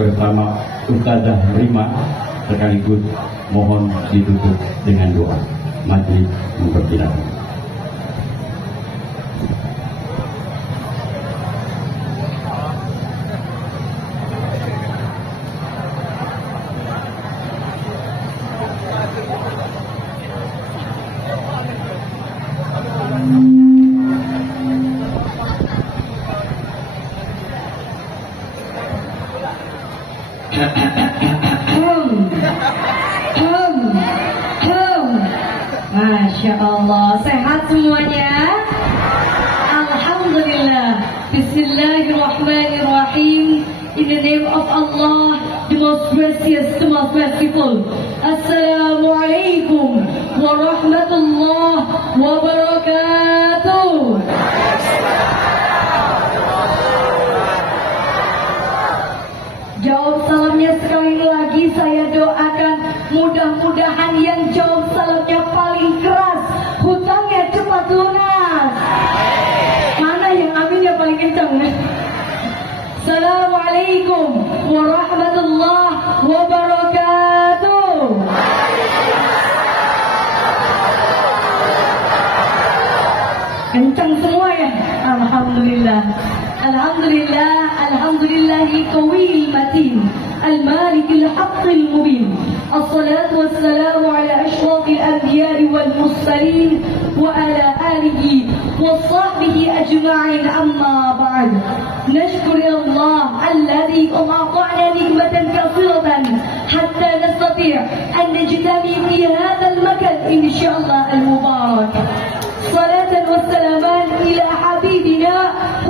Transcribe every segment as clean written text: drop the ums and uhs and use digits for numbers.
bersama Ustazah Rima, sekaligus mohon ditutup dengan doa. Majelis mempersilakan. Masya Allah, sehat semuanya? Alhamdulillah. Bismillahirrahmanirrahim. In the name of Allah, the most gracious, the most merciful. Assalamualaikum warahmatullahi wabarakatuh. Jawab salamnya sekali lagi saya doakan mudah-mudahan yang jawab salamnya paling keras hutangnya cepat lunas. Mana yang aminnya paling kencang? Assalamualaikum warahmatullahi wabarakatuh. Kencang semua ya? Alhamdulillah. Alhamdulillah, alhamdulillahi qawiyil matin, al-malikil haqqil mubin. Assalatu wassalamu ala ashrafil anbiya'i wal mursalin wa ala alihi wa sahbihi ajma'in, amma ba'd. Nashkur Allah alladhi a'tana nikmatan kathiratan hatta nastati' an najtami fi hadzal makan insyaallah al-mubarak. صلاة والسلاما إلى حبيبنا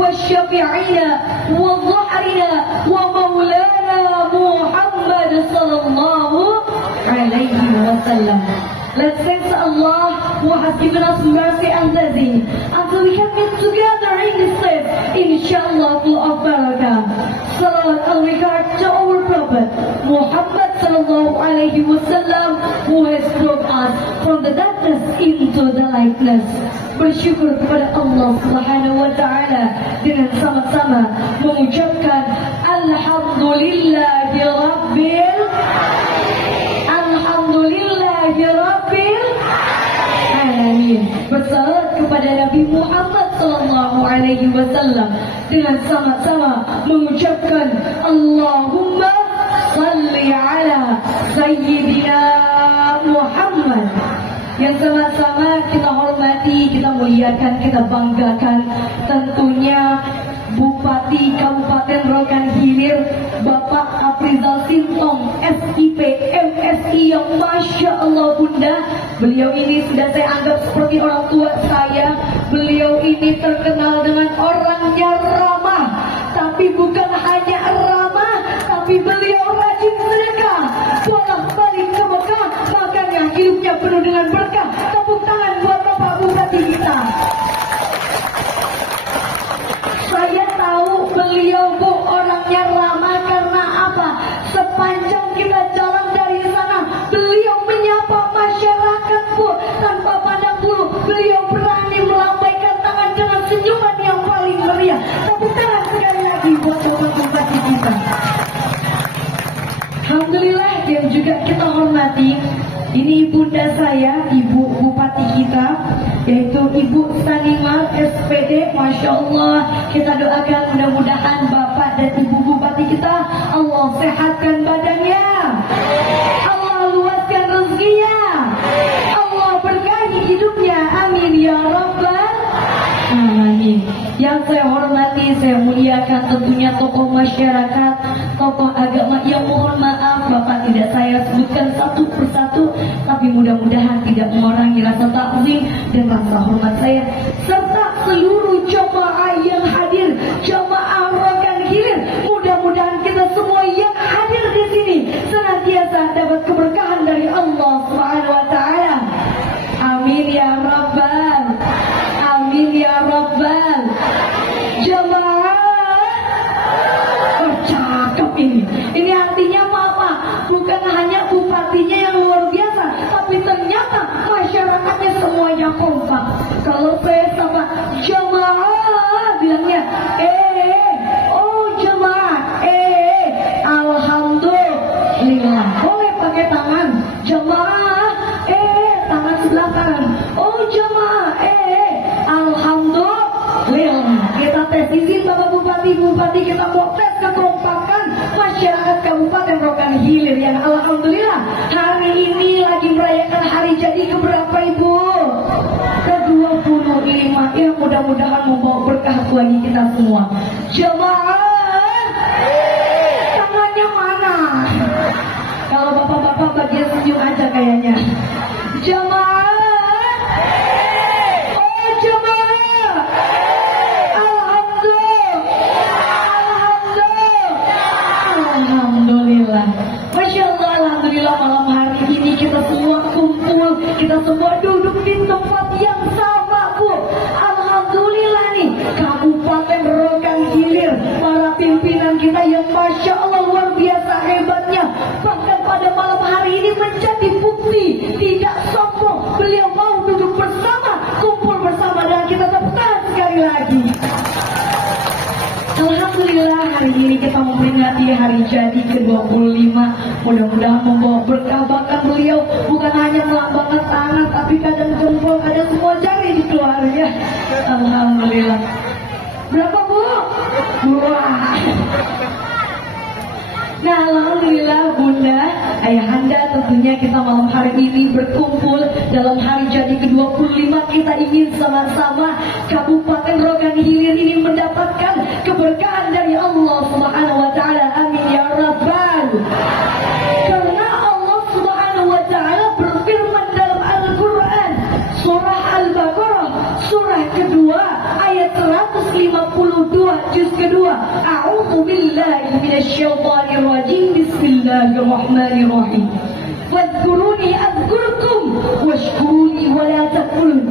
والشفيعنا وظهرنا ومولانا محمد صلى الله عليه وسلم. Let's thank Allah who has given us mercy and blessing until we can meet together in this place, inshallah, full of barakah. Salawat and regard to our Prophet Muhammad sallallahu alaihi wasallam, who has brought us from the darkness into the lightness. Bersyukur kepada Allah Subhanahu wa taala dengan sama-sama mengucapkan alhamdulillahi rabbil alamin. Bersalawat kepada Nabi Muhammad sallallahu alaihi wasallam dengan sama-sama mengucapkan Allahumma salli ala sayyidina Muhammad. Yang sama-sama kita hormati, kita muliakan, kita banggakan tentunya Bupati Kabupaten Rokan Hilir, Bapak Afrizal Sintong, SIP, MSI, yang Masya Allah Bunda. Beliau ini sudah saya anggap seperti orang tua saya. Beliau ini terkenal dengan orangnya ramah, tapi bukan hanya ramah, tapi beliau rajin sedekah, bolak-balik ke Mekah, makanya hidupnya penuh dengan berkah. Tepuk tangan buat Bapak Bupati kita. Saya tahu beliau Bu orangnya ramah karena apa? Sepanjang kita jalan dari sana, beliau menyapa masyarakat Bu tanpa pandang bulu. Beliau berani melambaikan tangan dengan senyuman yang paling meriah. Tepuk tangan sekali lagi buat Bapak Bupati kita. Alhamdulillah. Dan juga kita hormati, ini bunda saya, ibu bupati kita, yaitu Ibu Sanimar SPD. Masya Allah, kita doakan mudah-mudahan Bapak dan Ibu Bupati kita Allah sehatkan badannya, Allah luaskan rezekinya, Allah berkahi hidupnya, amin ya rabbal alamin. Yang saya hormati, saya muliakan tentunya tokoh masyarakat, tokoh agama yang mohon maaf Bapak tidak saya sebutkan satu persatu, tapi mudah-mudahan tidak mengurangi rasa takzim dan rasa hormat saya, serta seluruh jamaah yang hadir, jamaah Rokan Hilir. Mudah-mudahan kita semua yang hadir di sini senantiasa dapat keberkahan dari Allah Subhanahu wa taala. Amin ya rabbal, amin ya rabbal. Jamaah, oh cakep ini. Ini artinya apa? Bukan hanya bupatinya yang luar biasa, tapi ternyata masyarakatnya semuanya kompak. Kalau saya sama jamaah Hilir yang alhamdulillah hari ini lagi merayakan hari jadi keberapa Ibu? Ke-25. Ya mudah-mudahan membawa berkah bagi kita semua. Jemaah, tangannya mana? Kalau bapak-bapak bagian senyum aja kayaknya. Jemaah, oh jemaah, alhamdulillah, masya Allah, alhamdulillah malam hari ini kita semua kumpul, kita semua duduk di tempat yang sama Bu. Alhamdulillah nih, Kabupaten Rokan Hilir, para pimpinan kita yang masya Allah luar biasa hebatnya. Bahkan pada malam hari ini menjadi bukti tidak sombong, beliau mau duduk bersama, kumpul bersama, dan kita tepuk tangan sekali lagi. Alhamdulillah hari ini kita memperingati hari jadi ke-25. Mudah-mudahan membawa berkah, bahkan beliau bukan hanya melambangkan tangan, tapi kadang jempol, kadang semua jari dikeluarin ya. Alhamdulillah. Berapa Bu? 2. Nah alhamdulillah Bunda, Ayahanda, tentunya kita malam hari ini berkumpul dalam hari jadi ke-25. Kita ingin sama-sama Kabupaten Rokan Hilir ini mendapatkan keberkahan dari Allah Subhanahu wa Ta'ala. Amin ya Rabbal. Karena Allah Subhanahu wa Ta'ala berfirman dalam Al-Quran, surah Al-Baqarah, surah kedua, ayat 152, juz kedua. A'udzu billahi minasyaitonir rajim. Bismillahirrahmanirrahim. Wadhkuruni adzkurkum washkuruni wala takfurun.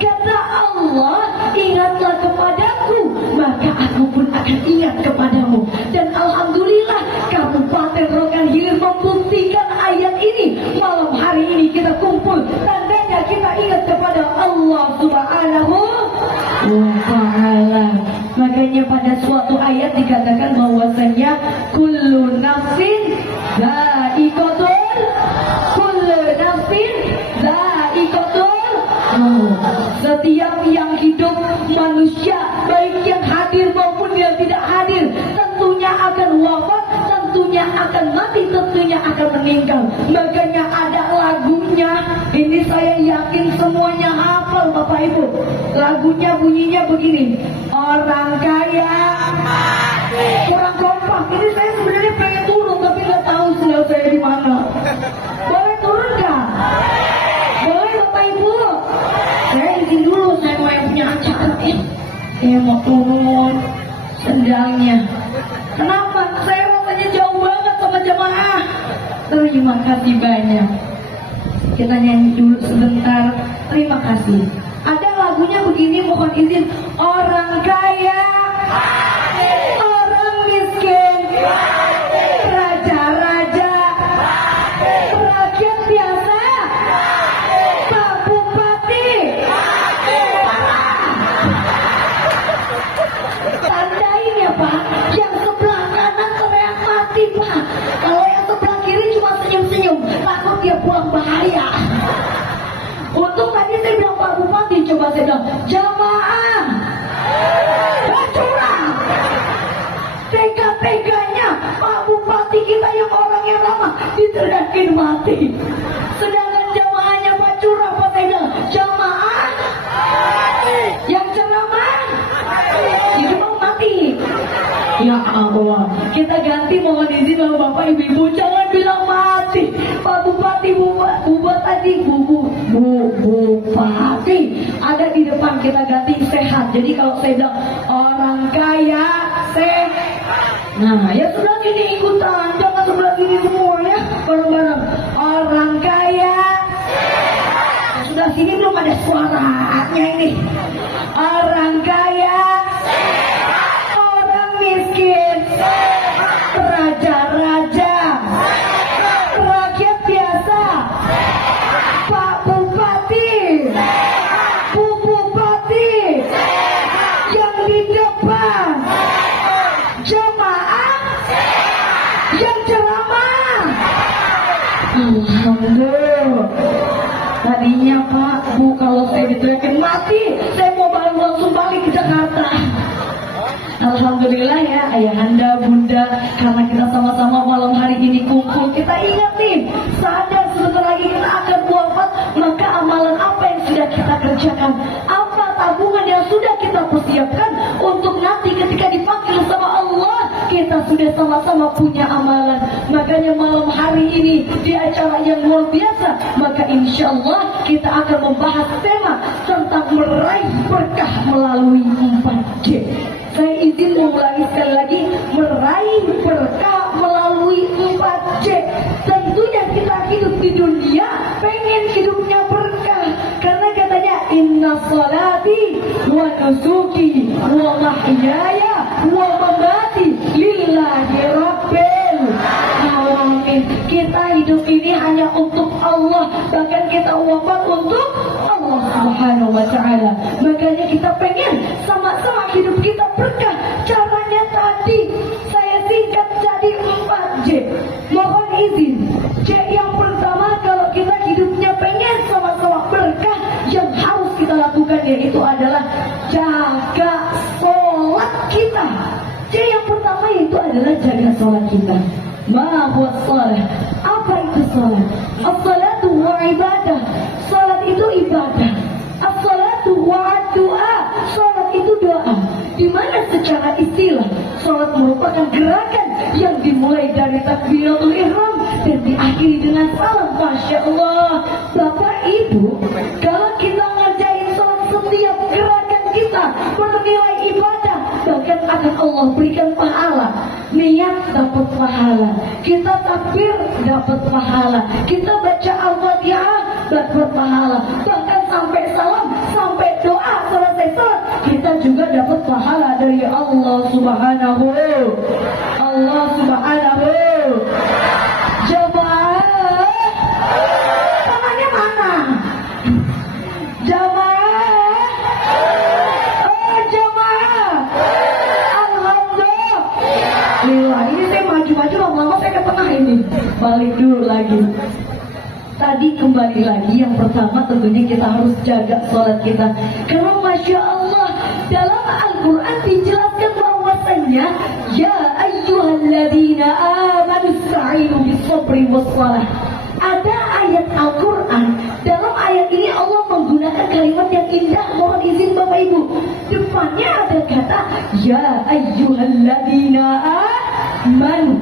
Kata Allah, ingatlah kepadaku, maka aku pun akan ingat kepadamu. Dan alhamdulillah Kabupaten Rokan Hilir membuktikan ayat ini. Malam hari ini kita kumpul, tandanya kita ingat kepada Allah Subhanahu wa Ta'ala. Makanya pada suatu ayat dikatakan bahwasanya kullu nafsin dha'iqatul, kullu nafsin dha'iqatul maut. Setiap yang hidup manusia, baik yang hadir maupun yang tidak hadir, tentunya akan wafat, tentunya akan mati, tentunya akan meninggal. Makanya ada lagunya. Ini saya yakin semuanya hafal Bapak Ibu. Lagunya bunyinya begini. Orang kaya kurang kompak. Ini saya sebenarnya pengen turun tapi nggak tahu sendal saya di mana. Boleh turun nggak? Boleh Bapak Ibu? Saya izin dulu, saya mau yang punya acara. Saya mau turun sendalnya. Kenapa? Saya rasanya jauh banget sama jemaah. Terima kasih banyak. Kita nyanyi dulu sebentar. Terima kasih. Ada lagunya begini, mohon izin. Orang kaya, orang miskin, raja-raja, rakyat biasa, Pak Bupati. Tandain ya Pak, yang sebelah kanan teriak mati Pak. Kalau yang sebelah kiri cuma senyum-senyum, takut dia pulang bahaya. Untuk tadi saya bilang Pak Bupati, coba saya bilang jamaah curang. Tega-teganya Pak Bupati kita yang orang yang ramah diteriakin mati. Sedangkan jamaahnya Pak curang, Pak saya bilang jamaah yang ceramah itu mau mati. Ya Allah, kita ganti, mohon izin sama Bapak Ibu-ibu, jangan bilang mati. Pak Bupati, Bupati ada di depan, kita ganti sehat. Jadi kalau saya bilang orang kaya sehat, nah ya sebelah sini ikutan, jangan sebelah sini semua ya, bareng-bareng. Orang kaya sehat. Sebelah sini belum ada suaranya ini. Orang kaya sehat. Orang miskin sehat. Raja-raja sehat. Rakyat biasa sehat. Pak Bupati sehat. Bu Bupati sehat. Yang di depan sehat. Jemaah sehat. Yang ceramah alhamdulillah. Tadinya Pak Bu kalau saya diteriakin mati, saya mau langsung balik ke Jakarta. Alhamdulillah ya Ayahanda, Bunda, karena kita sama-sama malam hari ini kumpul, kita kerjakan, apa tabungan yang sudah kita persiapkan untuk nanti ketika dipanggil sama Allah, kita sudah sama-sama punya amalan. Makanya malam hari ini di acara yang luar biasa, maka insya Allah kita akan membahas tema tentang meraih berkah melalui 4J. Saya izin mengulangi sekali lagi, meraih berkah melalui 4J. Tentunya kita hidup di dunia pengen hidupnya berkah, karena katanya inna salati wa nusuki wa mahyaya wa mamati lillahi rabbil alamin. Kita hidup ini hanya untuk Allah, bahkan kita wafat untuk Allah Subhanahu wa ta'ala. Makanya kita pengen sama-sama hidup kita berkah. Caranya tadi saya singkat jadi 4J. Mohon izin, J yang pertama, kalau kita hidupnya pengen sama-sama berkah, yang harus kita lakukan yaitu adalah jaga sholat kita. J yang pertama itu adalah jaga sholat kita. Ma huwa shalah? Apa itu sholat? As-salatu wa ibadah. Sholat itu ibadah. As-salatu wa doa. Sholat itu doa. Di mana secara istilah sholat merupakan gerakan yang dimulai dari takbiratul ihram dan diakhiri dengan salam. Masya Allah, Bapak Ibu, kalau kita ngerjain sholat, setiap gerakan kita bernilai ibadah, bahkan akan Allah berikan pahala. Niat dapat pahala, kita takbir dapat pahala, kita baca Al-Fatihah dapat pahala, bahkan sampai salam, sampai doa selesai sholat, kita juga dapat pahala dari Allah Subhanahu. Jamaah, tangannya mana? Jamaah, oh jamaah, alhamdulillah. Ini saya maju-maju, lama-lama saya ke tengah ini. Balik dulu lagi. Tadi kembali lagi, yang pertama tentunya kita harus jaga sholat kita. Karena Masya Allah, dalam Al-Quran dijelaskan bahwasanya ya ayyuhalladzina amanu ista'inu bis-sabri was-shalah. Ada ayat Al-Quran, dalam ayat ini Allah menggunakan kalimat yang indah. Mohon izin Bapak Ibu, depannya ada kata ya ayyuhalladzina amanu,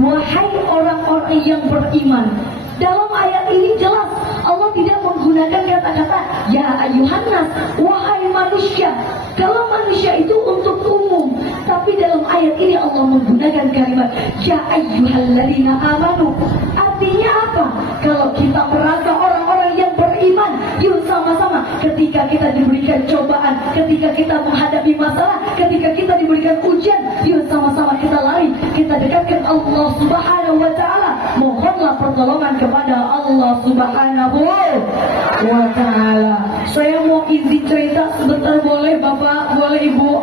wahai orang-orang yang beriman. Dalam ayat ini jelas Allah tidak menggunakan kata-kata ya ayyuhannas, wahai manusia. Kalau manusia itu untuk umum, tapi dalam ayat ini Allah menggunakan kalimat ya ayyuhalladzina amanu. Artinya apa? Kalau kita merasa orang-orang yang beriman, yuk sama-sama ketika kita diberikan cobaan, ketika kita menghadapi masalah, ketika kita diberikan ujian, yuk sama-sama kita lari, kita dekatkan Allah Subhanahu wa ta'ala. Mohonlah pertolongan kepada Allah Subhanahu wa ta'ala. Saya mau izin cerita sebentar, boleh Bapak, boleh Ibu?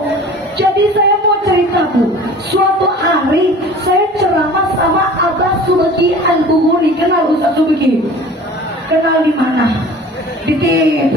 Jadi saya mau cerita Bu, suatu hari saya ceramah sama Abah Subeki Al-Bukhari. Kenal Ustaz Subeki? Kenal di mana? Di TV.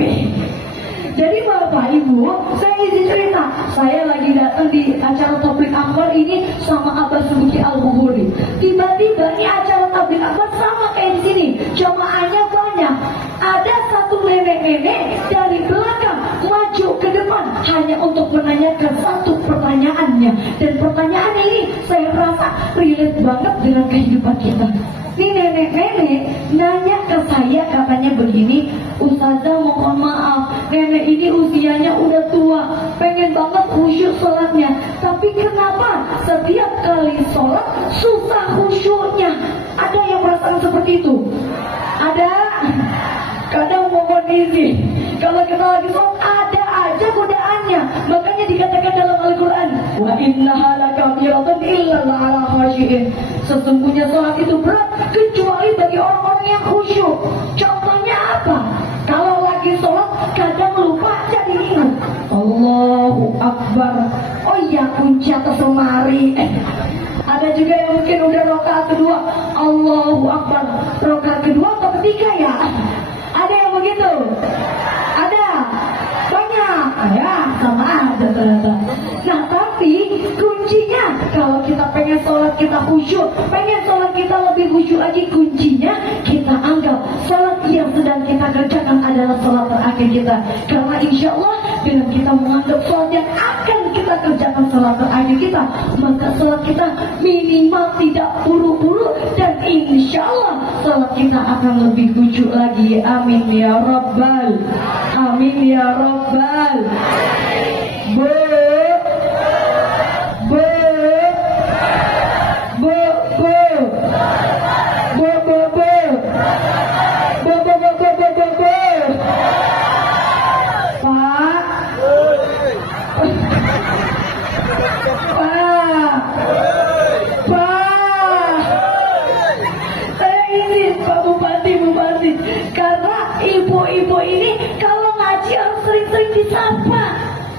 Jadi Bapak Ibu, saya izin cerita, saya lagi datang di acara tabligh akbar ini sama Abah Subeki Al-Bukhari. Tiba-tiba ini acara tabligh akbar sama kayak di sini, jamaahnya banyak. Ada satu nenek-nenek dari belakang maju ke depan hanya untuk menanyakan satu pertanyaannya. Dan pertanyaan ini saya rasa relate banget dengan kehidupan kita. Ini nenek-nenek nanya ke saya, katanya begini, Ustazah mohon maaf, nenek ini usianya udah tua, pengen banget khusyuk sholatnya, tapi kenapa setiap kali sholat susah khusyuknya? Ada yang merasakan seperti itu? Ada? Kadang mohon izin, kalau kita lagi sholat ada aja godaannya. Makanya dikatakan dalam Al-Quran, wa innaha lakabiratun illa 'alal khashi'in. Sesungguhnya sholat itu berat kecuali bagi orang-orang yang khusyuk. Contohnya apa? Kalau lagi sholat kadang lupa jadi ingat Allahu Akbar. Oh iya, kunci atas lemari. Ada juga yang mungkin udah rakaat kedua, Allahu Akbar. Rakaat kedua atau ketiga ya? Ada yang begitu? Ada? Banyak? Ya, sama ada ternyata. Nah, tapi kuncinya kalau kita pengen sholat kita khusyuk, pengen sholat kita lebih khusyuk lagi, kuncinya kita anggap sholat yang sedang sedang kita kerjakan adalah sholat terakhir kita. Karena insya Allah dengan kita menganggap sholat yang akan kita kerjakan sholat terakhir kita, maka sholat kita minimal tidak buru-buru, dan insya Allah sholat kita akan lebih khusyuk lagi. Amin ya Rabbal, amin ya Rabbal. Ibu-ibu ini kalau ngaji harus sering-sering disapa.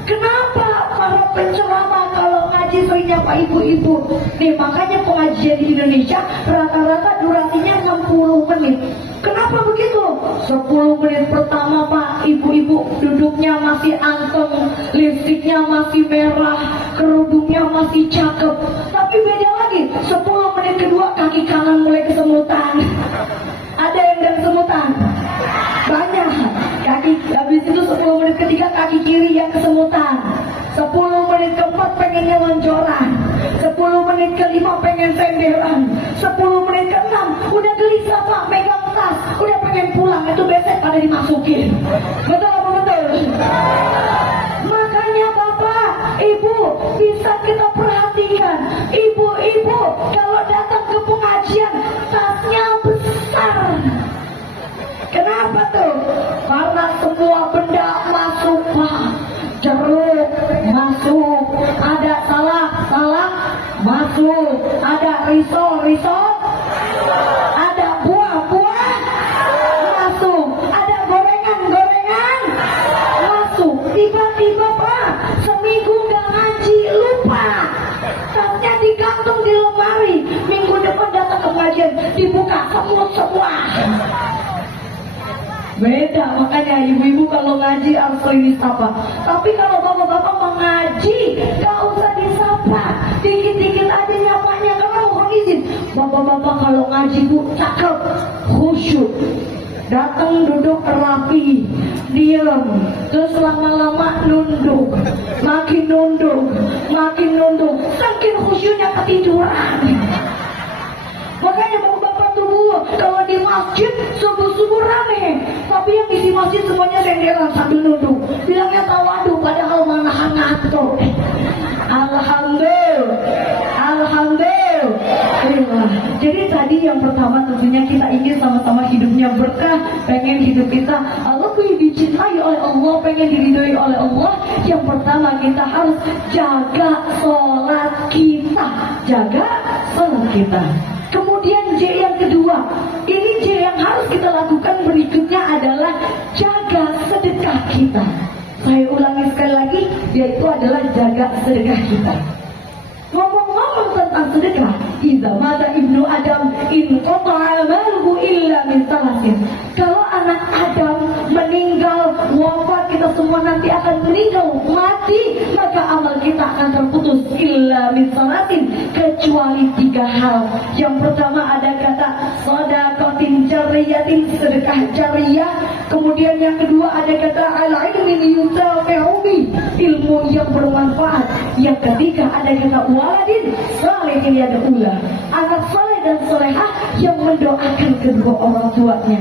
Kenapa para penceramah kalau ngaji sering nyapa ibu-ibu? Nih makanya pengajian di Indonesia rata-rata durasinya 60 menit. Kenapa begitu? 10 menit pertama Pak, ibu-ibu duduknya masih anteng, lipstiknya masih merah, kerudungnya masih cakep. Tapi beda lagi, 10 menit kedua kaki kanan mulai kesemutan. Ada yang gak kesemutan? Banyak. Habis itu 10 menit ketiga kaki kiri yang kesemutan, 10 menit keempat pengennya lonjoran, 10 menit kelima pengen senderan, 10 menit keenam udah gelisah Pak, megang tas, udah pengen pulang, itu besek pada dimasukin. Betul apa betul? Makanya Bapak, Ibu bisa kita perhatikan, ibu-ibu kalau datang ke pengajian tasnya besar. Kenapa tuh? Karena semua benda masuk Pak. Jeruk masuk, ada salak masuk, ada risol, ada buah masuk, ada gorengan masuk. Tiba-tiba Pak, seminggu gak ngaji, lupa tasnya digantung di lemari. Minggu depan datang ke pengajian, dibuka semua. Beda, makanya ibu-ibu kalau ngaji harus sering disapa. Tapi kalau bapak-bapak mengaji, gak usah disapa, dikit-dikit aja nyapanya, karena mohon izin. Bapak-bapak kalau ngaji Bu, cakep, khusyuk, datang duduk rapi, diam, terus lama-lama nunduk, makin nunduk, saking khusyuknya ketiduran. Makanya bapak-bapak tuh kalau di masjid subuh-subuh rame, tapi yang isi masjid semuanya senderan sambil nunduk, bilangnya tawadu padahal mana ngantuk. Alhamdulillah. Jadi tadi yang pertama tentunya kita ingin sama-sama hidupnya berkah, pengen hidup kita lebih dicintai oleh Allah, pengen diridhoi oleh Allah. Yang pertama kita harus jaga sholat kita, Kemudian J yang kedua, ini J yang harus kita lakukan berikutnya adalah jaga sedekah kita. Saya ulangi sekali lagi, yaitu adalah jaga sedekah kita. Ngomong-ngomong tentang sedekah, idza mata ibnu Adam in qata'a amaluhu illa min salasin. Kalau anak Adam meninggal, wafat, kita semua nanti akan meninggal, mati, maka amal kita akan terputus illa min salasin, kecuali 3 hal. Yang pertama ada kata shadaqatin jariyatin, sedekah jariyah. Kemudian yang kedua ada kata al-ilmi yuntafi'u bih, ilmu yang bermanfaat. Yang ketiga ada kata waladin salihin yad'ulah, anak saleh dan salehah yang mendoakan kedua orang tuanya.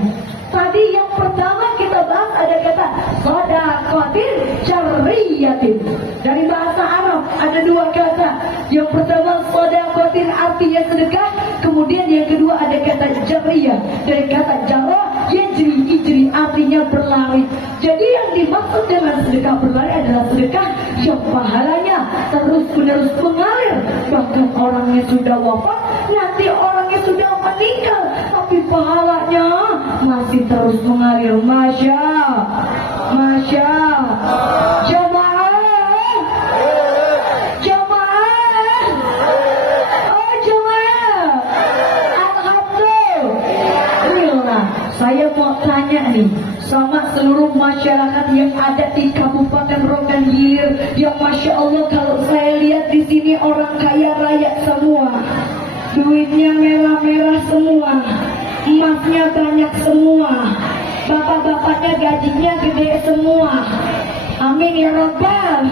Tadi yang pertama kita bahas ada kata shadaqatin jariyatin. Dari bahasa Arab ada 2 kata. Yang pertama shadaqatin artinya sedekah, kemudian yang kedua ada kata jariyah. Dari kata jarah ijri artinya berlari. Jadi yang dimaksud dengan sedekah berlari adalah sedekah yang pahalanya terus-menerus mengalir. Bahkan orangnya sudah wafat, nanti orangnya sudah meninggal, tapi pahalanya masih terus mengalir. Masya jamaah, alhamdulillah. Saya mau tanya nih sama seluruh masyarakat yang ada di Kabupaten Rokan Hilir, yang Masya Allah kalau saya lihat di sini orang kaya raya semua, duitnya merah-merah semua, emasnya banyak semua. Bapak Pokoknya gajinya gede semua. Amin ya Rabbal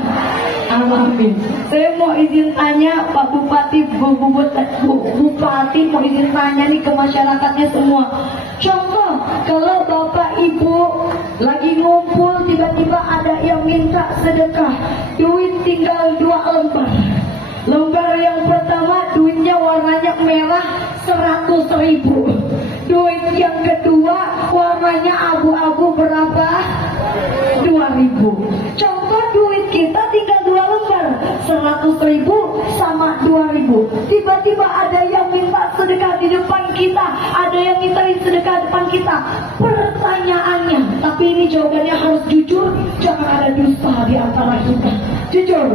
Alamin. Saya mau izin tanya Pak Bupati, Bupati mau izin tanya nih ke masyarakatnya semua. Contoh, kalau Bapak Ibu lagi ngumpul, tiba-tiba ada yang minta sedekah, duit tinggal 2 lembar. Lembar yang pertama duitnya warnanya merah 100.000. Duit yang kedua warnanya abu-abu berapa? 2.000. Contoh duit kita tinggal 2 lembar, 100.000 sama 2.000. Tiba-tiba ada yang minta sedekah di depan kita, ada yang minta sedekah depan kita. Pertanyaannya, tapi ini jawabannya harus jujur, jangan ada dusta di antara kita. Jujur.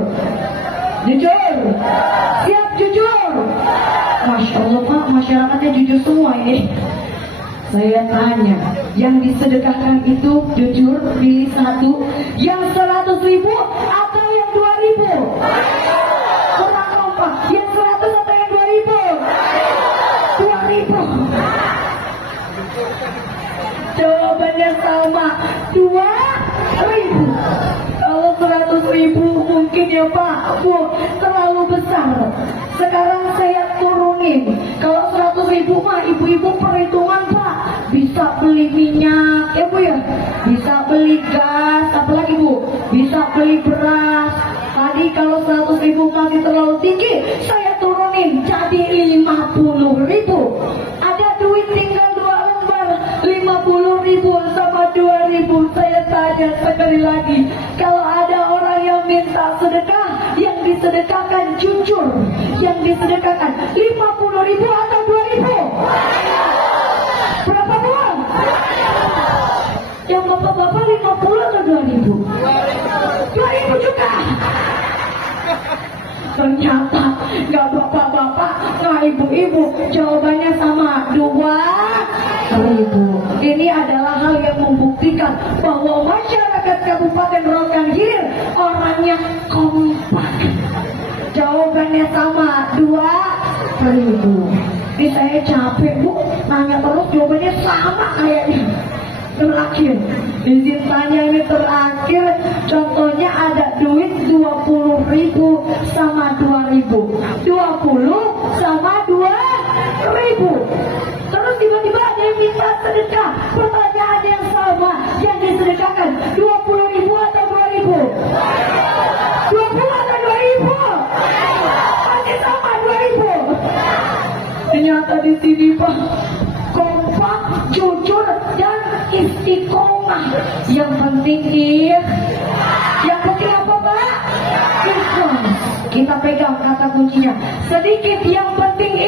Jujur. Siap jujur. Masya Allah Pak, masyarakatnya jujur semua ini. Saya tanya, yang disedekahkan itu jujur, pilih satu, yang 100.000 atau yang 2.000? Kurang apa? Yang 100 atau yang 2.000? 2.000. Jawabannya sama, 2.000. Kalau 100.000 mungkin ya Pak, Bu, terlalu besar. Sekarang saya turunin. Kalau 100.000 mah ibu-ibu perhitungan Pak, bisa beli minyak, ya Bu ya, bisa beli gas, apalagi Bu, bisa beli beras. Tadi kalau 100.000 masih terlalu tinggi, saya turunin jadi 50.000. Ada duit tinggal 2 lembar, 50.000 sama 2.000. Saya tanya sekali lagi, kalau ada orang yang minta sedekah, yang disedekahkan jujur, yang disedekahkan 50.000 atau 2.000? Berapa doang? Yang bapak-bapak 50 atau 2.000? 2.000 juga. Ternyata nggak bapak-bapak, nggak ibu-ibu, jawabannya sama, 2.000. Ini adalah hal yang membuktikan bahwa masyarakat Kabupaten Rokan Hilir orangnya kompak. Jawabannya sama, 2.000. Ini saya capek Bu, nanya terus jawabannya sama kayaknya. Terakhir, izin tanya ini terakhir. Contohnya ada duit 20.000 sama 2.000, 20 sama 2.000. Terus tiba-tiba ada yang minta sedekah. Pertanyaan yang sama, yang disedekahkan 20.000 atau 2.000? 20 atau 2.000? Masih sama 2.000. Ternyata di sini Pak, kompak, jujur, dan istiqomah. Yang penting yang penting apa Pak? Ikhlas. Kita pegang kata kuncinya. Sedikit yang penting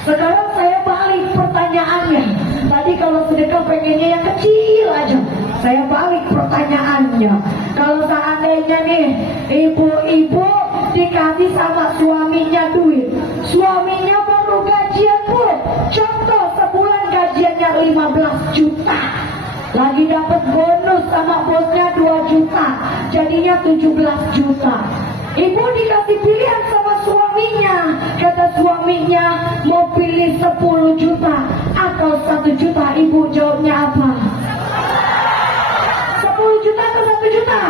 Sekarang saya balik pertanyaannya. Tadi kalau sedekah pengennya yang kecil aja. Saya balik pertanyaannya. Kalau seandainya nih ibu-ibu dikasih sama suaminya duit, suaminya baru gajian Bu, contoh sebulan gajiannya 15 juta, lagi dapat bonus sama bosnya 2 juta, jadinya 17 juta. Ibu dikasih pilihan sama suaminya, kata suaminya mau pilih 10 juta atau 1 juta, ibu jawabnya apa? 10 juta atau 1 juta?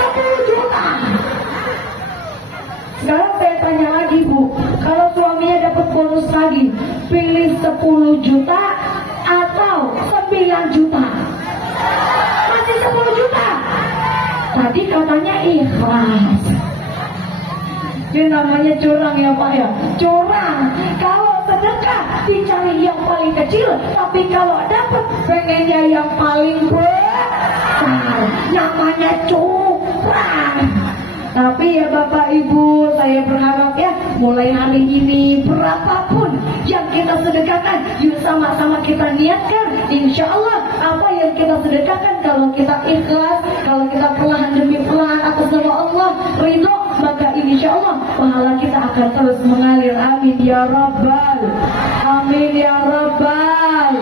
10 juta. Sekarang saya tanya lagi Bu, kalau suaminya dapat bonus lagi, pilih 10 juta atau 9 juta? Masih 10 juta. Tadi katanya ikhlas. Ini namanya curang ya Pak ya, curang. Kalau sedekah dicari yang paling kecil, tapi kalau dapat pengennya yang paling besar, namanya curang. Tapi ya Bapak Ibu, saya berharap ya mulai hari ini berapapun yang kita sedekahkan, yuk sama-sama kita niatkan. Insya Allah apa yang kita sedekahkan, kalau kita ikhlas, kalau kita perlahan demi perlahan atas nama Allah ridho, maka insya Allah pahala kita akan terus mengalir. Amin ya Rabbal, amin ya Rabbal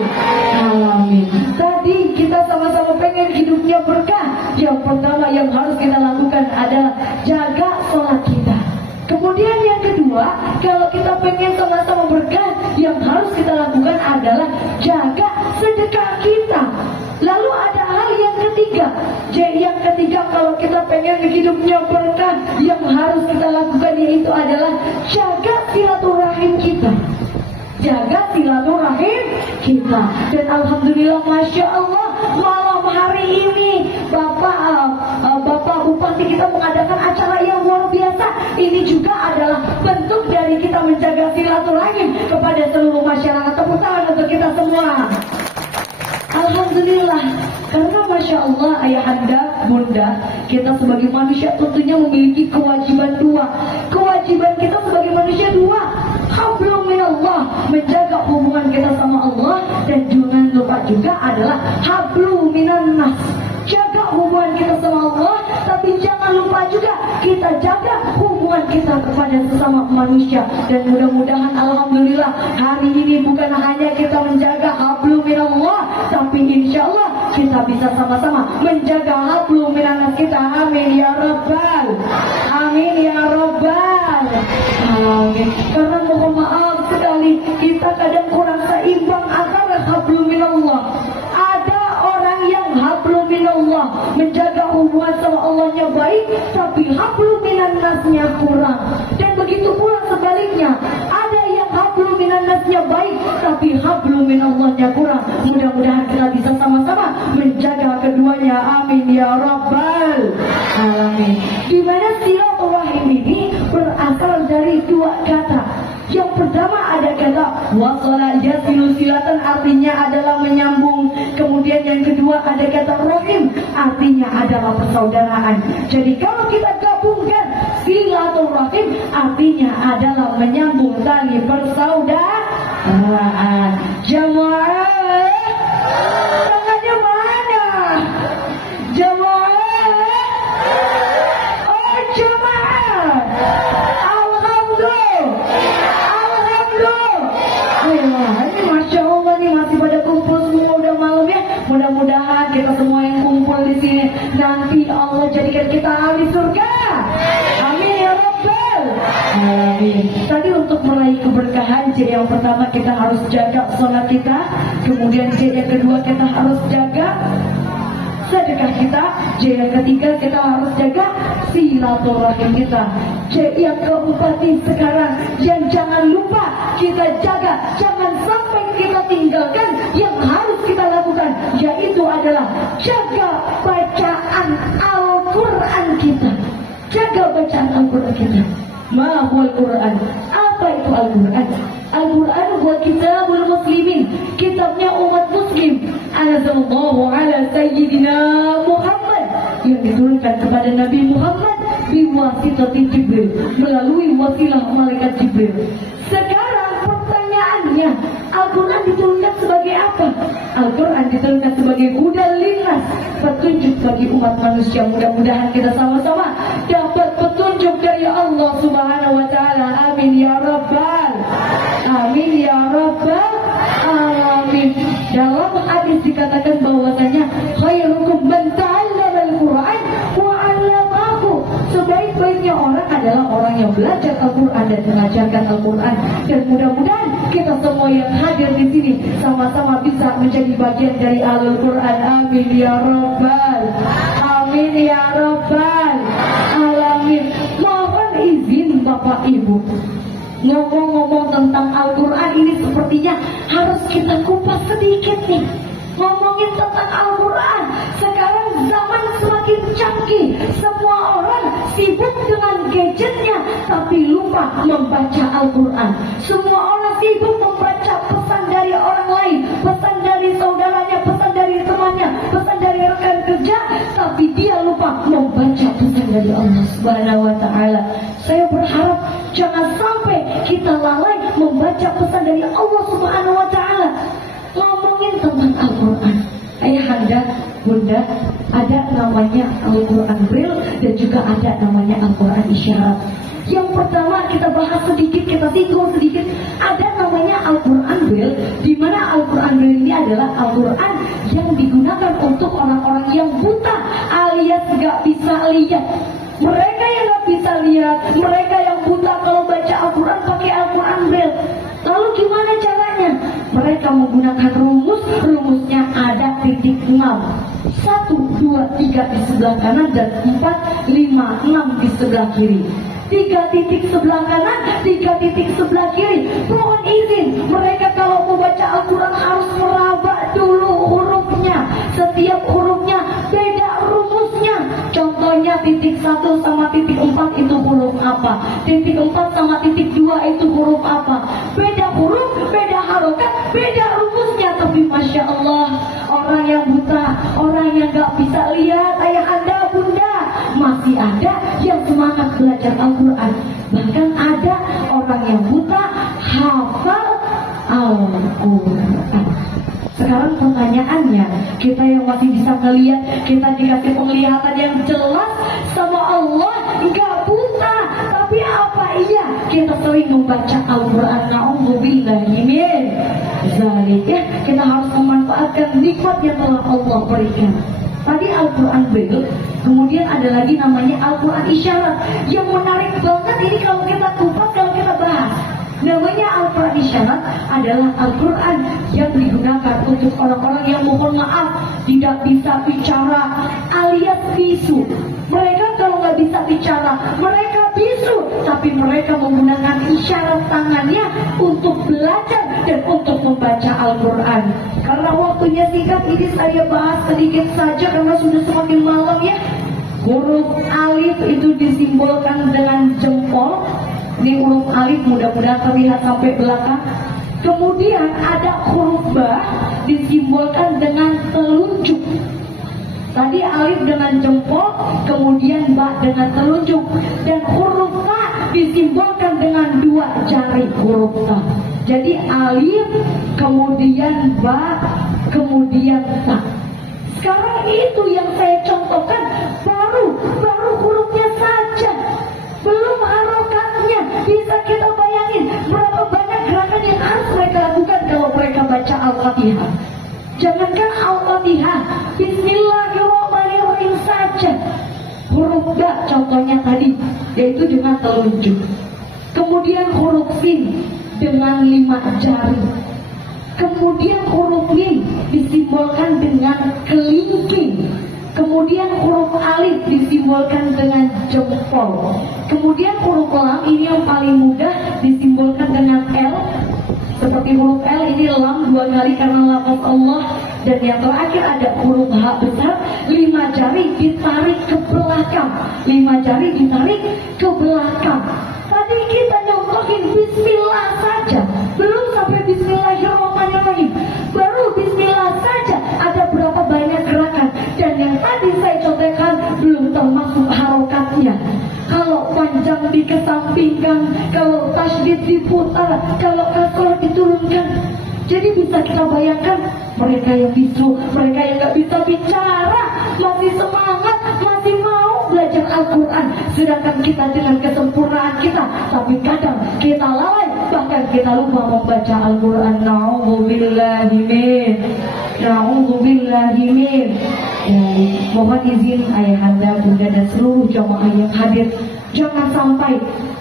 alamin. Tadi kita sama-sama pengen hidupnya berkah. Yang pertama yang harus kita lakukan adalah jaga sholat kita. Kemudian yang kedua, kalau kita pengen sama-sama berkah, yang harus kita lakukan adalah jaga sedekah kita. hidupnya berkah, yang harus kita lakukan yaitu adalah jaga silaturahim kita. Jaga silaturahim kita. Dan alhamdulillah, masya Allah, malam hari ini Bapak Bupati kita mengadakan acara yang luar biasa. Ini juga adalah bentuk dari kita menjaga silaturahim kepada seluruh masyarakat. Tepuk tangan untuk kita semua. Alhamdulillah, karena masya Allah, ayahanda, bunda, kita sebagai manusia tentunya memiliki kewajiban dua. Kewajiban kita sebagai manusia dua. Hablum minallah, menjaga hubungan kita sama Allah, dan jangan lupa juga adalah hablum minan nas, jaga hubungan kita sama Allah, tapi jangan lupa juga kita jaga hubungan kita kepada sesama manusia. Dan mudah-mudahan alhamdulillah hari ini bukan hanya kita menjaga hablum minallah, tapi insya Allah kita bisa sama-sama menjaga hablum minan nas kita. Amin ya rabbal, amin ya rabbal alamin. Karena mohon maaf sekali, kita kadang kurang seimbang antara hablum minallah. Ada orang yang hablum minallah, menjaga hubungan sama Allahnya baik, tapi hablum minan nasnya kurang. Dan begitu pula sebaliknya, ada yang hablum minan nasnya baik, tapi hablum minallahnya kurang. Mudah-mudahan kita bisa sama-sama menjaga keduanya. Amin ya rabbal alamin. Di mana silaturahim ini berasal dari dua kata. Yang pertama ada kata wasala yasilu silatan, artinya adalah menyambung. Kemudian yang kedua ada kata rahim, artinya adalah persaudaraan. Jadi kalau kita gabungkan silaturahim, artinya adalah menyambung tali persaudaraan. Jamaah, tangannya mana? Jamaah, oh jamaah, alhamdulillah. Ini masya Allah nih, masih pada kumpul semua, udah malam ya. Mudah-mudahan kita semua yang kumpul di sini nanti Allah jadikan kita ahli surga. Amin ya rabbal alamin. Tadi untuk meraih keberkahan, jadi yang pertama kita harus jaga sholat kita. Kemudian jadi yang kedua kita harus jaga sedekah kita. Jadi yang ketiga kita harus jaga silaturahim kita. Jadi yang keempat sekarang yang jangan lupa kita jaga, jangan sampai kita tinggalkan, yang harus kita lakukan yaitu adalah jaga bacaan Al-Quran kita. Jaga bacaan Al-Quran kita. Ma huwal Quran? Apa itu Al-Quran? Al-Quran huwa kitabul muslimin, kitabnya umat muslim. Anzalallahu ala sayyidina Muhammad, yang diturunkan kepada Nabi Muhammad biwasitati Jibril, melalui wasilah malaikat Jibril. Sekarang pertanyaannya, Al-Quran diturunkan sebagai apa? Al-Quran diturunkan sebagai hudal linnas, petunjuk bagi umat manusia. Mudah-mudahan kita sama-sama dapat petunjuk dari Allah Subhanahu wa taala. Amin ya rabbal amin ya rabbal alamin. Dalam hadis dikatakan bahwasanya khairukum man ta'allama al-Quran wa 'allamahu, sebaik-baiknya orang adalah orang yang belajar Al-Quran dan mengajarkan Al-Quran. Dan mudah-mudahan kita semua yang hadir di sini sama-sama bisa menjadi bagian dari Al-Quran. Amin ya rabbal amin ya rabbal alamin. Mohon izin Bapak Ibu, ngomong-ngomong tentang Al-Quran ini sepertinya harus kita kupas sedikit nih. Ngomongin tentang Al-Quran, sekarang zaman semakin canggih, semua orang sibuk dengan gadgetnya tapi lupa membaca Al-Quran. Semua orang sibuk membaca pesan dari orang lain, pesan dari saudaranya, pesan dari temannya, pesan dari rekan kerja, tapi dia lupa membaca pesan dari Allah Subhanahu wa taala. Saya berharap jangan sampai kita lalai membaca pesan dari Allah Subhanahu wa taala. Ngomongin tentang Al-Quran, ayahanda, bunda, ada namanya Al-Quran Braille dan juga ada namanya Al-Quran Isyarat. Yang pertama kita bahas sedikit, kita singgung sedikit. Ada namanya Al-Quran Braille, di mana Al-Quran Braille ini adalah Al-Quran yang digunakan untuk orang-orang yang buta alias gak bisa lihat. Mereka yang gak bisa lihat, mereka yang buta, kalau baca Al-Quran pakai Al-Quran Braille. Lalu gimana caranya? Mereka menggunakan rumus, rumusnya ada titik 6. 1, 2, 3 di sebelah kanan dan 4, 5, 6 di sebelah kiri. 3 titik sebelah kanan, 3 titik sebelah kiri. Mohon izin, mereka kalau mau baca Al-Quran harus meraba dulu hurufnya. Setiap hurufnya beda rumusnya. Contohnya titik 1 sama titik 4 itu huruf apa? Titik 4 sama titik 2 itu huruf apa? Beda huruf, beda harokat, beda rumusnya. Tapi Masya Allah, orang yang buta, orang yang gak bisa lihat, ayah anda, bunda, masih ada yang semangat belajar Al-Quran. Bahkan ada orang yang buta hafal Al-Quran. Sekarang pertanyaannya, kita yang masih bisa melihat, kita dikasih penglihatan yang jelas sama Allah, nggak buta, tapi apa iya kita sering membaca Al-Quran? Na'udzubillahi min dzalik. Ya, kita harus memanfaatkan nikmat yang telah Allah berikan. Tadi Al-Quran Braille, kemudian ada lagi namanya Al-Quran Isyarat. Yang menarik banget ini kalau kita kupas, kalau kita bahas. Namanya Al-Quran Isyarat adalah Al-Quran yang digunakan untuk orang-orang yang mohon maaf tidak bisa bicara alias bisu. Mereka kalau nggak bisa bicara, mereka bisu, tapi mereka menggunakan isyarat tangannya untuk belajar dan untuk membaca Al-Quran. Karena waktunya singkat, ini saya bahas sedikit saja karena sudah semakin malam ya. Huruf alif itu disimbolkan dengan jempol. Ini huruf alif, mudah-mudahan terlihat sampai belakang. Kemudian ada huruf ba disimbolkan dengan telunjuk. Tadi alif dengan jempol, kemudian ba dengan telunjuk. Dan huruf ta disimbolkan dengan 2 jari huruf ta. Jadi alif, kemudian ba, kemudian ta. Sekarang itu yang saya contohkan baru hurufnya saja, belum harokatnya. Bisa kita bayangin berapa banyak gerakan yang harus mereka lakukan kalau mereka baca Al-Fatihah. Jangankan Al-Fatihah, Bismillahirrahmanirrahim saja. Huruf ba contohnya tadi, yaitu dengan telunjuk. Kemudian huruf sin dengan 5 jari. Kemudian huruf mim disimbolkan dengan kelingking. Kemudian huruf alif disimbolkan dengan jempol. Kemudian huruf lam ini yang paling mudah disimbolkan dengan L. Seperti huruf L ini lam 2 kali karena lafaz Allah. Dan yang terakhir ada huruf H besar, 5 jari ditarik ke belakang. 5 jari ditarik ke belakang. Tadi kita nyontohin Bismillah saja, belum sampai Bismillahirrahmanirrahim. Baru Bismillah saja ada berapa banyak gerakan. Dan yang tadi saya contohkan belum termasuk harokatnya. Kalau panjang dikesampingkan, kalau tasydid diputar, kalau kasroh diturunkan. Jadi bisa kita bayangkan mereka yang bisu, mereka yang gak bisa bicara, masih semangat, masih mau belajar Al-Quran. Sedangkan kita dengan kesempurnaan kita, tapi kadang kita lalai, bahkan kita lupa membaca Al-Quran. Na'udzubillahi min. Mohon izin ayahanda, bunda dan seluruh jamaah yang hadir, jangan sampai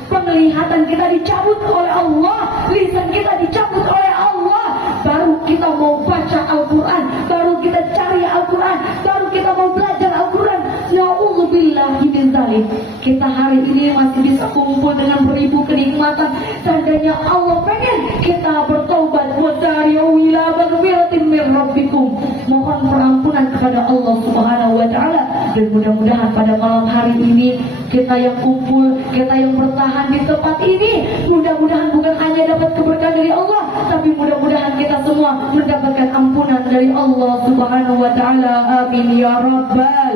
penglihatan kita dicabut oleh Allah, lisan kita dicabut oleh Allah, baru kita mau baca Al-Quran, baru kita cari Al-Quran, baru kita mau belajar Al-Quran. Na'udzubillahi min dzalik. Kita hari ini masih bisa kumpul dengan beribu kenikmatan. Tandanya Allah pengen kita bertobat. Wasari'u ila maghfiratin min rabbikum. Mohon pengampunan kepada Allah Subhanahu wa taala. Dan mudah-mudahan pada malam hari ini kita yang kumpul, kita yang bertahan di tempat ini, mudah-mudahan bukan hanya dapat keberkahan dari Allah, tapi mudah-mudahan kita semua mendapatkan ampunan dari Allah Subhanahu wa taala. Amin ya rabbal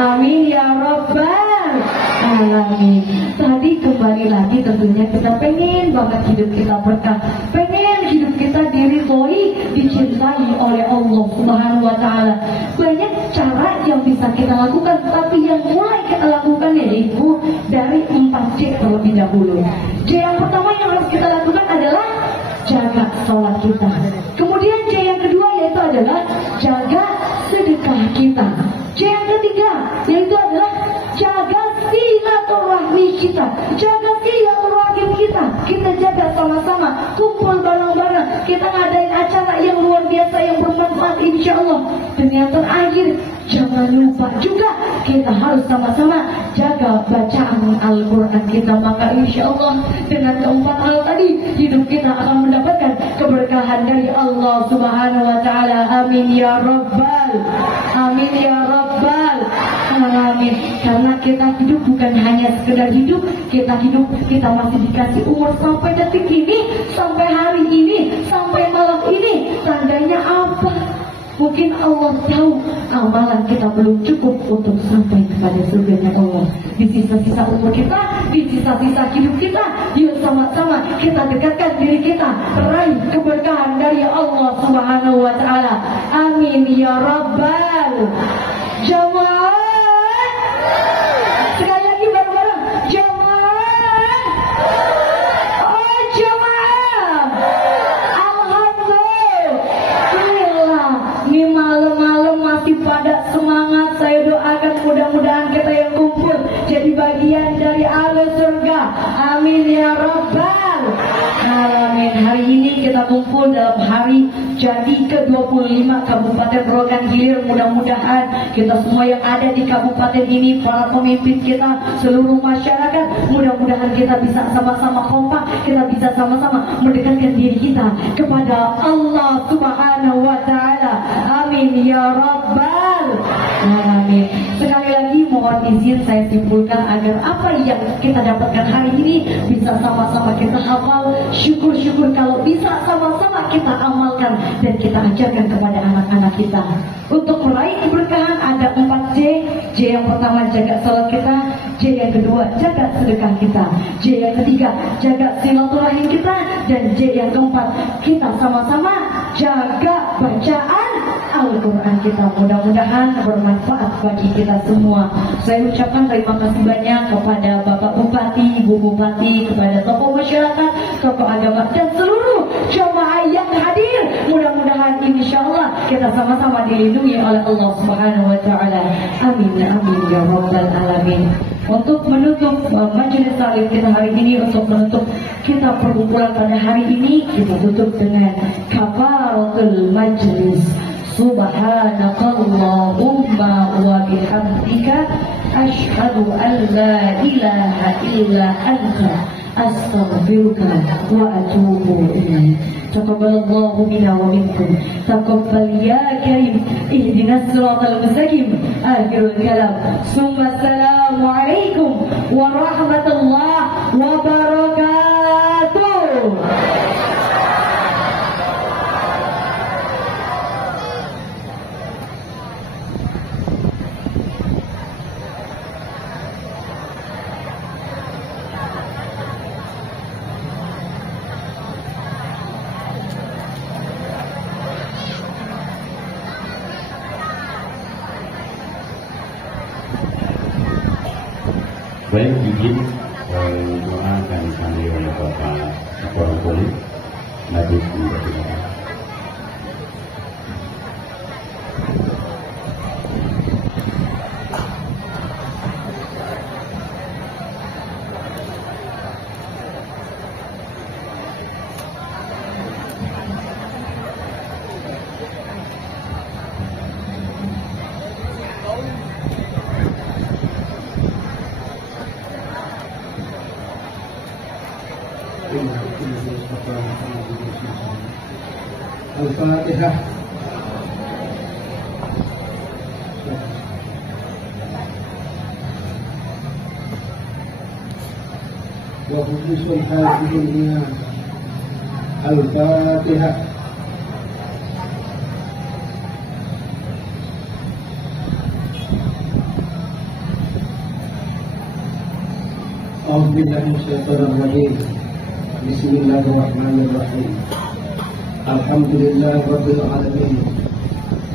amin ya rabbal alamin. Tadi kembali lagi tentunya kita pengen banget hidup kita berkah, pengen hidup kita diridhoi, dicintai oleh Allah Subhanahu wa taala. Banyak cara yang bisa kita lakukan, tapi yang mulai kita lakukan yaitu dari 4C terlebih dahulu. C yang pertama yang harus kita lakukan adalah jaga sholat kita. Kemudian C yang kedua yaitu adalah jaga sedekah kita. C yang ketiga yaitu adalah jaga silaturahmi kita, jaga silaturahim kita. Kita jaga sama-sama, kumpul bareng-bareng, kita ngadain acara yang luar biasa yang bermanfaat insya Allah. Dan yang terakhir jangan lupa juga kita harus sama-sama jaga bacaan Al-Quran kita. Maka insya Allah dengan keempat hal tadi hidup kita akan mendapatkan keberkahan dari Allah Subhanahu wa Ta'ala. Amin ya Rabbal, amin ya Rabbal alamin. Karena kita hidup bukan hanya sekedar hidup, kita hidup, kita masih dikasih umur sampai detik ini, sampai hari ini, sampai malam ini. Tandanya apa? Mungkin Allah tahu amalan kita belum cukup untuk sampai kepada surganya Allah. Di sisa-sisa umur kita, di sisa-sisa hidup kita, yuk sama-sama kita dekatkan diri kita raih keberkahan dari Allah Subhanahu wa Ta'ala. Amin ya Rabbal. Jamaah, sekali lagi bareng-bareng. Jamaah, oh jamaah, alhamdulillah. Ini malam-malam masih pada semangat. Saya doakan mudah-mudahan kita yang kumpul jadi bagian dari ahli surga. Amin ya Rabbal alamin. Hari ini kita kumpul dalam hari jadi ke-25 Kabupaten Rokan Hilir. Mudah-mudahan kita semua yang ada di kabupaten ini, para pemimpin kita, seluruh masyarakat, mudah-mudahan kita bisa sama-sama kompak, kita bisa sama-sama mendekatkan diri kita kepada Allah Subhanahu wa Ta'ala. Amin ya Rabbal alamin. Sekali lagi mohon izin saya simpulkan agar apa yang kita dapatkan hari ini bisa sama-sama kita hafal. Syukur-syukur kalau bisa sama-sama kita amalkan dan kita ajarkan kepada anak-anak kita. Untuk meraih keberkahan ada 4 J. J yang pertama jaga salat kita, J yang kedua jaga sedekah kita, J yang ketiga jaga silaturahim kita, dan J yang keempat kita sama-sama jaga bacaan Al-Quran kita. Mudah-mudahan bermanfaat bagi kita semua. Saya ucapkan terima kasih banyak kepada Bapak Bupati, Ibu Bupati, kepada tokoh masyarakat, tokoh agama, dan seluruh jamaah yang hadir. Mudah-mudahan insya Allah kita sama-sama dilindungi oleh Allah Subhanahu wa Ta'ala. Amin, amin ya Rabbal alamin. Untuk menutup majelis taklim kita hari ini, untuk menutup kita perkumpulan pada hari ini, kita tutup dengan kafaratul majlis. Subhanakallahumma wa bihamdika asyhadu an la ilaha illa anta astaghfiruka wa atubu ilaik. Taqabbalallahu minna wa minkum. Taqabbal ya karim. Ihdinas siratal mustaqim. Akhirul kalam. Summa assalamu alaikum warahmatullahi wabarakatuh. Baik, izin doa akan disambil oleh Bapak Kapolri Najib Muhammad. Al-Fatihah. Wa khususul hadirin Al-Fatihah. A'udzubillahi minasyaitonir rajim. Bismillahirrahmanirrahim. Alhamdulillah rabbil alamin.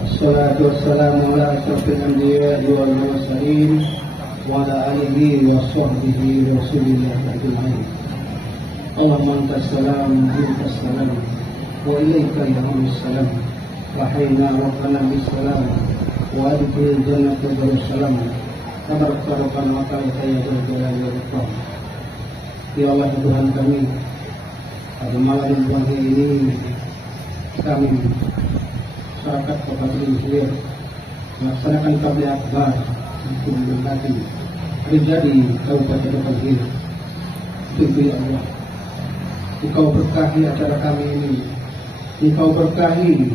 Wassalatu wassalamu ala asyrafil anbiya'i wal mursalin wa ala alihi wa sahbihi rasulillah ajma'in. Allahumma antas salam wa minkas salam wa ilaika ya'udzus-salam wa hayna rabbana bis-salam wa adkhil jannata bis-salam. Tabarakallahul wa ta'ala ya jalali wal ikram. Ya Allah Tuhan kami, pada malam pagi ini kami masyarakat Kabupaten Hilir melaksanakan tabligh akbar untuk mendekati menjadi Kabupaten Bangil. Tentu ya Allah, Engkau berkahi acara kami ini, Engkau berkahi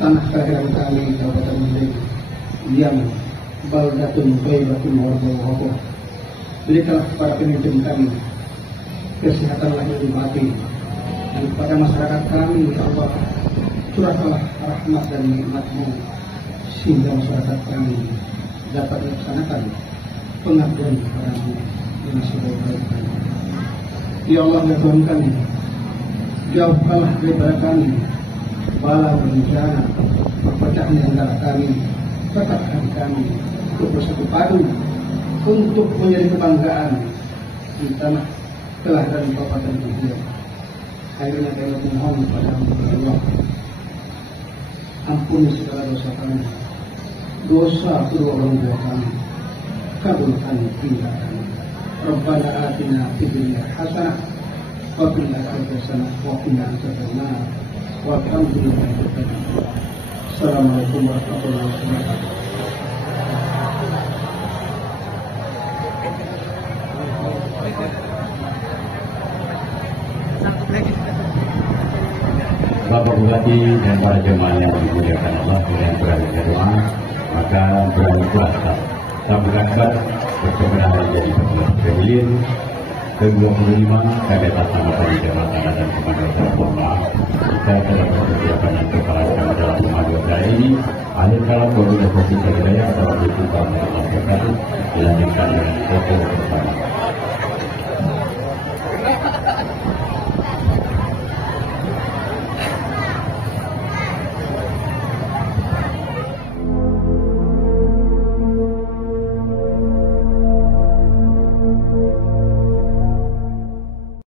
tanah kelahiran kami Kabupaten Bangil yang baldatun thayyibatun wa ardhuha. Berikanlah kepada pemimpin kami kesehatan lahir dan batin, dan kepada masyarakat kami ya Allah curahkanlah rahmat dan nikmat-Mu sehingga masyarakat kami dapat melaksanakan pengabdian kepada-Mu dengan sebaik-baiknya. Ya Allah ya Tuhan kami, jauhkanlah daripada kami bala bencana, perpecahan di antara kami, tetapkan kami untuk bersatu padu untuk menjadi kebanggaan di tanah kelahiran Kabupaten Bangil. Akhirnya kami mohon kepada-Mu ya Allah, ampuni segala dosa kami, dosa kedua orang tua kami, kabulkan tindak kami. Rabbana atina fid dunya hasanah wa fil akhirati hasanah wa qina adzabannar. Walhamdulillahi rabbil alamin. Assalamualaikum warahmatullahi wabarakatuh. Bapak Bupati dan para jemaah yang dimuliakan Allah dengan berada doa, maka berangkatlah tabligh akbar berkemenangan jadi petugas pemilihan ke-25 Kadeta Tamatan Jabatan dan Komando Terhormat. Kita telah persiapan yang terpelaksana dalam mengadu acara ini. Akhir kala koordinasi Jaya atau Bupati Bangil dilanjutkan dengan foto bersama.